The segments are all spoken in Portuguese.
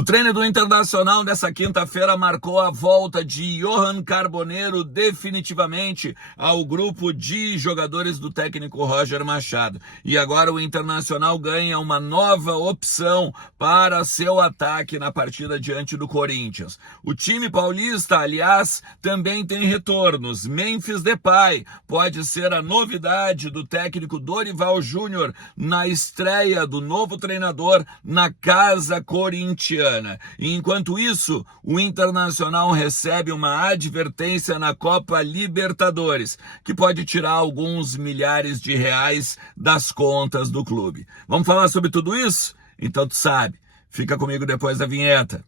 O treino do Internacional dessa quinta-feira marcou a volta de Johan Carboneiro definitivamente ao grupo de jogadores do técnico Roger Machado. E agora o Internacional ganha uma nova opção para seu ataque na partida diante do Corinthians. O time paulista, aliás, também tem retornos. Memphis Depay pode ser a novidade do técnico Dorival Júnior na estreia do novo treinador na casa corintiana. E enquanto isso, o Internacional recebe uma advertência na Copa Libertadores, que pode tirar alguns milhares de reais das contas do clube. Vamos falar sobre tudo isso? Então tu sabe, fica comigo depois da vinheta.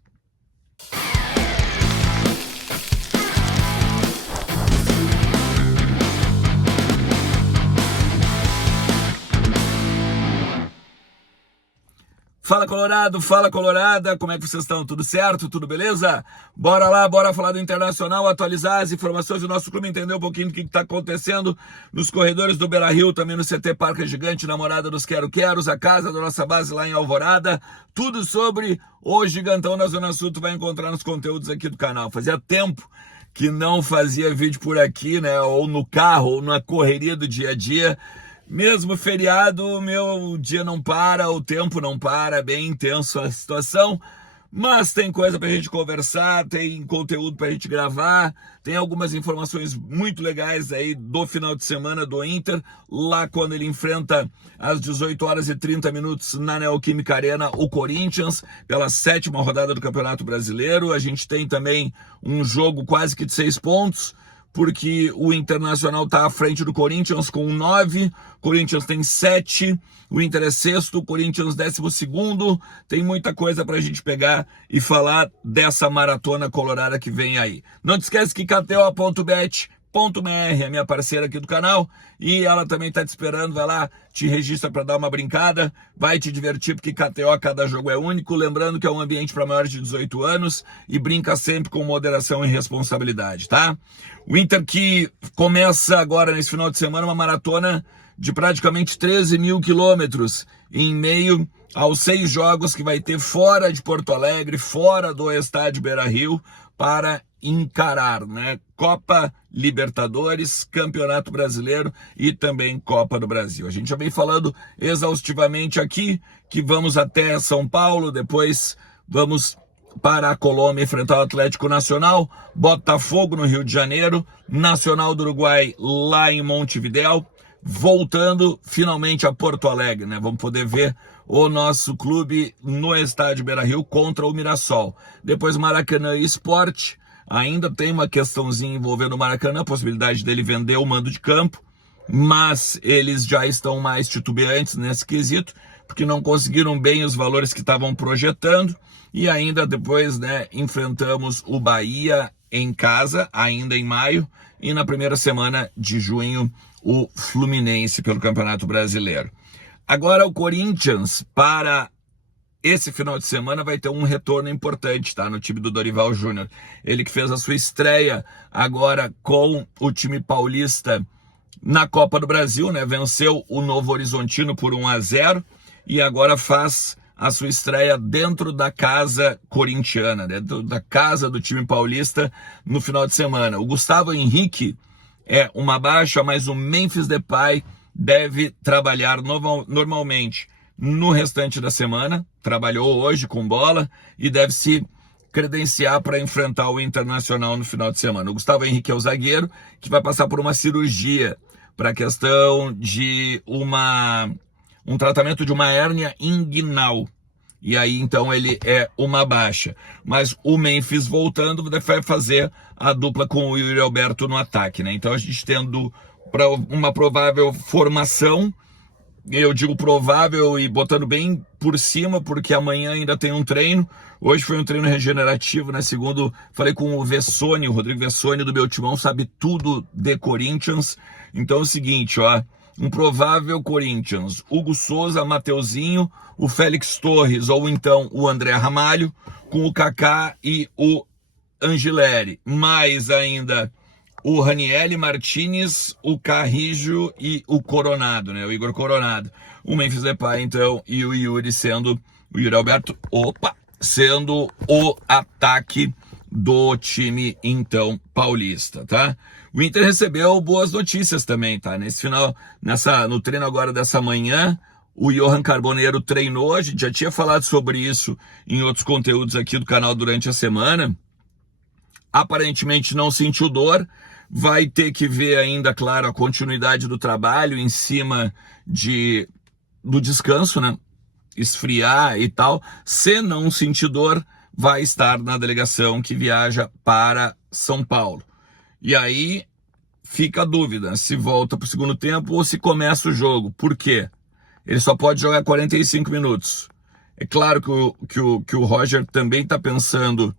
Fala Colorado, fala Colorada, como é que vocês estão? Tudo certo? Tudo beleza? Bora lá, bora falar do Internacional, atualizar as informações do nosso clube, entender um pouquinho do que está acontecendo nos corredores do Beira-Rio, também no CT Parque Gigante, na morada dos Quero-Queros, a casa da nossa base lá em Alvorada, tudo sobre o Gigantão na Zona Sul, tu vai encontrar nos conteúdos aqui do canal. Fazia tempo que não fazia vídeo por aqui, né, ou no carro, ou na correria do dia a dia. Mesmo feriado, meu dia não para, o tempo não para, bem intenso a situação, mas tem coisa pra gente conversar, tem conteúdo pra gente gravar, tem algumas informações muito legais aí do final de semana do Inter, lá quando ele enfrenta às 18h30 na Neoquímica Arena o Corinthians, pela 7ª rodada do Campeonato Brasileiro. A gente tem também um jogo quase que de 6 pontos, porque o Internacional está à frente do Corinthians com 9, o Corinthians tem 7, o Inter é 6º, o Corinthians 12º, tem muita coisa para a gente pegar e falar dessa maratona colorada que vem aí. Não te esquece que KTO.bet.br é minha parceira aqui do canal e ela também está te esperando, vai lá, te registra para dar uma brincada, vai te divertir porque KTO, cada jogo é único, lembrando que é um ambiente para maiores de 18 anos e brinca sempre com moderação e responsabilidade, tá? O Inter que começa agora nesse final de semana uma maratona de praticamente 13 mil quilômetros em meio aos 6 jogos que vai ter fora de Porto Alegre, fora do estádio Beira-Rio, para encarar, né? Copa Libertadores, Campeonato Brasileiro e também Copa do Brasil. A gente já vem falando exaustivamente aqui que vamos até São Paulo, depois vamos para a Colômbia enfrentar o Atlético Nacional, Botafogo no Rio de Janeiro, Nacional do Uruguai lá em Montevidéu, voltando finalmente a Porto Alegre, né? Vamos poder ver o nosso clube no estádio Beira-Rio contra o Mirassol. Depois Maracanã e Sport, ainda tem uma questãozinha envolvendo o Maracanã, a possibilidade dele vender o mando de campo, mas eles já estão mais titubeantes nesse quesito, porque não conseguiram bem os valores que estavam projetando. E ainda depois, né, enfrentamos o Bahia em casa, ainda em maio, e na primeira semana de junho, o Fluminense pelo Campeonato Brasileiro. Agora o Corinthians, para esse final de semana, vai ter um retorno importante, tá, no time do Dorival Júnior. Ele que fez a sua estreia agora com o time paulista na Copa do Brasil, né, venceu o Novo Horizontino por 1-0 e agora faz a sua estreia dentro da casa corintiana, dentro da casa do time paulista no final de semana. O Gustavo Henrique é uma baixa, mas o Memphis Depay deve trabalhar normalmente no restante da semana. Trabalhou hoje com bola e deve se credenciar para enfrentar o Internacional no final de semana. O Gustavo Henrique é o zagueiro que vai passar por uma cirurgia para a questão de um tratamento de uma hérnia inguinal. E aí, então, ele é uma baixa. Mas o Memphis voltando vai fazer a dupla com o Yuri Alberto no ataque, né? Então, a gente tendo uma provável formação, eu digo provável e botando bem por cima, porque amanhã ainda tem um treino. Hoje foi um treino regenerativo, né? Segundo, falei com o Vessone, o Rodrigo Vessone do meu timão, sabe tudo de Corinthians. Então, é o seguinte, ó. Um provável Corinthians: Hugo Souza, Mateuzinho, o Félix Torres ou então o André Ramalho, com o Kaká e o Angileri, mais ainda o Ranieri Martinez, o Carrijo e o Coronado, né? O Igor Coronado. O Memphis Depay, então, e o Yuri sendo o Yuri Alberto. Opa! sendo o ataque do time, então, paulista, tá? O Inter recebeu boas notícias também, tá? No treino agora dessa manhã, o Johan Carboneiro treinou, a gente já tinha falado sobre isso em outros conteúdos aqui do canal durante a semana. Aparentemente não sentiu dor, vai ter que ver ainda, claro, a continuidade do trabalho em cima do descanso, né? Esfriar e tal. Se não sentir dor, vai estar na delegação que viaja para São Paulo. E aí fica a dúvida se volta para o segundo tempo ou se começa o jogo. Por quê? Ele só pode jogar 45 minutos. É claro que o Roger também está pensando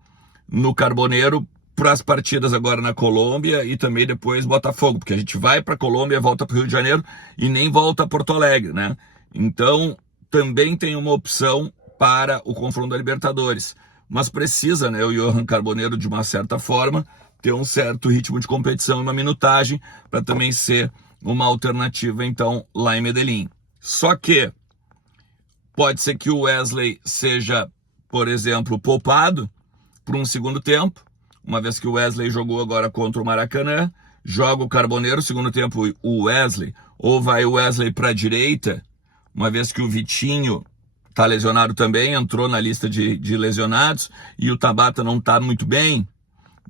no Carboneiro para as partidas agora na Colômbia e também depois Botafogo, porque a gente vai para a Colômbia, volta para o Rio de Janeiro e nem volta a Porto Alegre, né? Então também tem uma opção para o confronto da Libertadores. Mas precisa, né, o Johan Carboneiro, de uma certa forma, ter um certo ritmo de competição e uma minutagem para também ser uma alternativa, então, lá em Medellín. Só que pode ser que o Wesley seja, por exemplo, poupado por um segundo tempo, uma vez que o Wesley jogou agora contra o Maracanã, joga o Carboneiro, segundo tempo o Wesley, ou vai o Wesley para a direita, uma vez que o Vitinho está lesionado também, entrou na lista de lesionados, e o Tabata não está muito bem,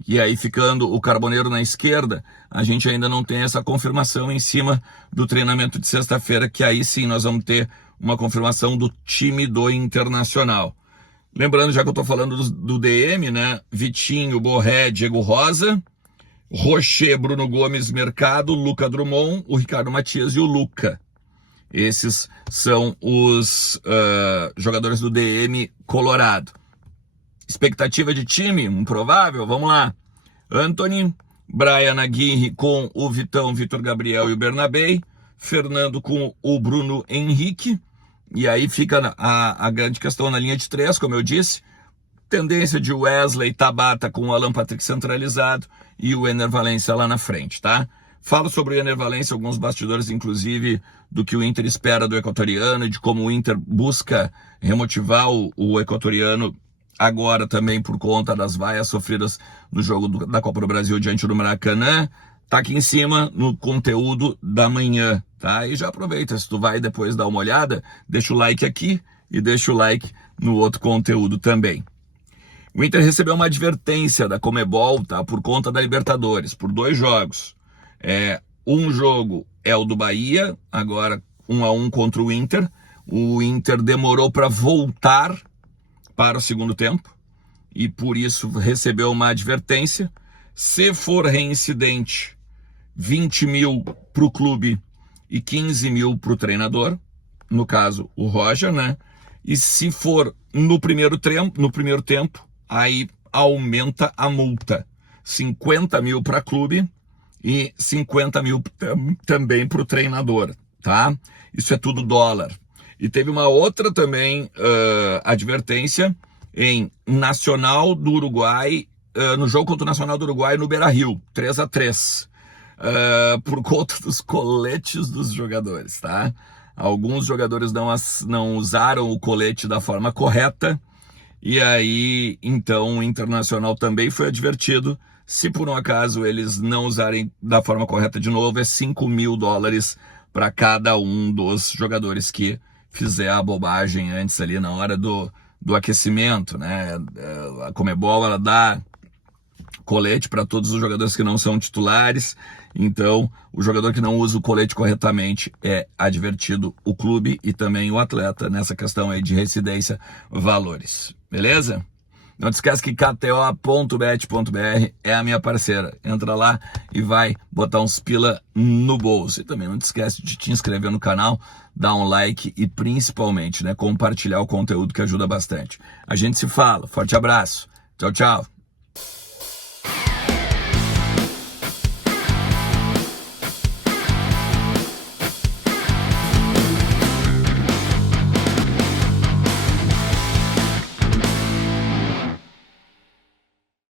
e aí ficando o Carboneiro na esquerda, a gente ainda não tem essa confirmação em cima do treinamento de sexta-feira, que aí sim nós vamos ter uma confirmação do time do Internacional. Lembrando, já que eu estou falando do DM, né? Vitinho, Borré, Diego Rosa, Rocher, Bruno Gomes, Mercado, Luca Drummond, o Ricardo Matias e o Luca. Esses são os jogadores do DM Colorado. Expectativa de time, improvável, vamos lá. Antony, Brian Aguirre com o Vitão, Vitor Gabriel e o Bernabé, Fernando com o Bruno Henrique, e aí fica a grande questão na linha de 3, como eu disse, tendência de Wesley, Tabata com o Alan Patrick centralizado e o Ener Valencia lá na frente, tá? Falo sobre o Ener Valencia, alguns bastidores, inclusive, do que o Inter espera do equatoriano e de como o Inter busca remotivar o equatoriano agora também por conta das vaias sofridas no jogo da Copa do Brasil diante do Maracanã. Tá aqui em cima no conteúdo da manhã, tá? E já aproveita, se tu vai depois dar uma olhada, deixa o like aqui e deixa o like no outro conteúdo também. O Inter recebeu uma advertência da Conmebol, tá? Por conta da Libertadores, por 2 jogos. Um jogo é o do Bahia, agora 1-1 contra o Inter. O Inter demorou para voltar para o segundo tempo e por isso recebeu uma advertência. Se for reincidente, 20 mil para o clube e 15 mil para o treinador, no caso o Roger, né? E se for no primeiro tempo, aí aumenta a multa, 50 mil para clube e 50 mil também para o treinador, tá? Isso é tudo dólar. E teve uma outra também advertência em Nacional do Uruguai, no jogo contra o Nacional do Uruguai no Beira-Rio, 3-3, por conta dos coletes dos jogadores, tá? Alguns jogadores não usaram o colete da forma correta, e aí, então, o Internacional também foi advertido. Se por um acaso eles não usarem da forma correta de novo, é 5 mil dólares para cada um dos jogadores que fizer a bobagem antes ali na hora do aquecimento, né? A Conmebol, ela dá colete para todos os jogadores que não são titulares, então o jogador que não usa o colete corretamente é advertido, o clube e também o atleta nessa questão aí de reincidência, valores, beleza? Não te esquece que kto.bet.br é a minha parceira. Entra lá e vai botar uns pila no bolso. E também não te esquece de te inscrever no canal, dar um like e principalmente, né, compartilhar o conteúdo que ajuda bastante. A gente se fala. Forte abraço. Tchau, tchau.